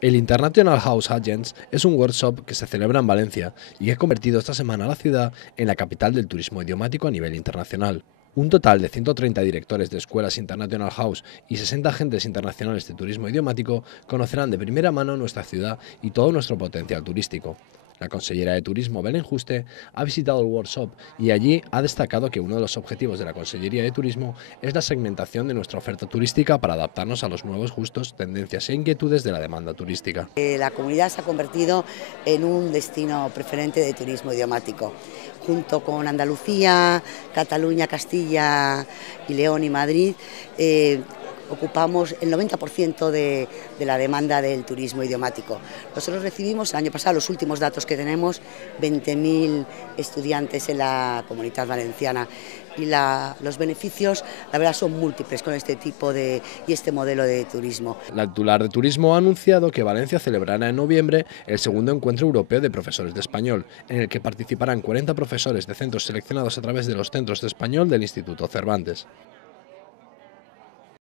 El International House Agents es un workshop que se celebra en Valencia y que ha convertido esta semana a la ciudad en la capital del turismo idiomático a nivel internacional. Un total de 130 directores de escuelas International House y 60 agentes internacionales de turismo idiomático conocerán de primera mano nuestra ciudad y todo nuestro potencial turístico. La consellera de Turismo, Belén Juste, ha visitado el workshop y allí ha destacado que uno de los objetivos de la Consellería de Turismo es la segmentación de nuestra oferta turística para adaptarnos a los nuevos gustos, tendencias e inquietudes de la demanda turística. La comunidad se ha convertido en un destino preferente de turismo idiomático. Junto con Andalucía, Cataluña, Castilla y León y Madrid, ocupamos el 90% de la demanda del turismo idiomático. Nosotros recibimos el año pasado, los últimos datos que tenemos, 20.000 estudiantes en la Comunidad Valenciana y los beneficios, la verdad, son múltiples con este tipo y este modelo de turismo. La titular de Turismo ha anunciado que Valencia celebrará en noviembre el segundo encuentro europeo de profesores de español, en el que participarán 40 profesores de centros seleccionados a través de los centros de español del Instituto Cervantes.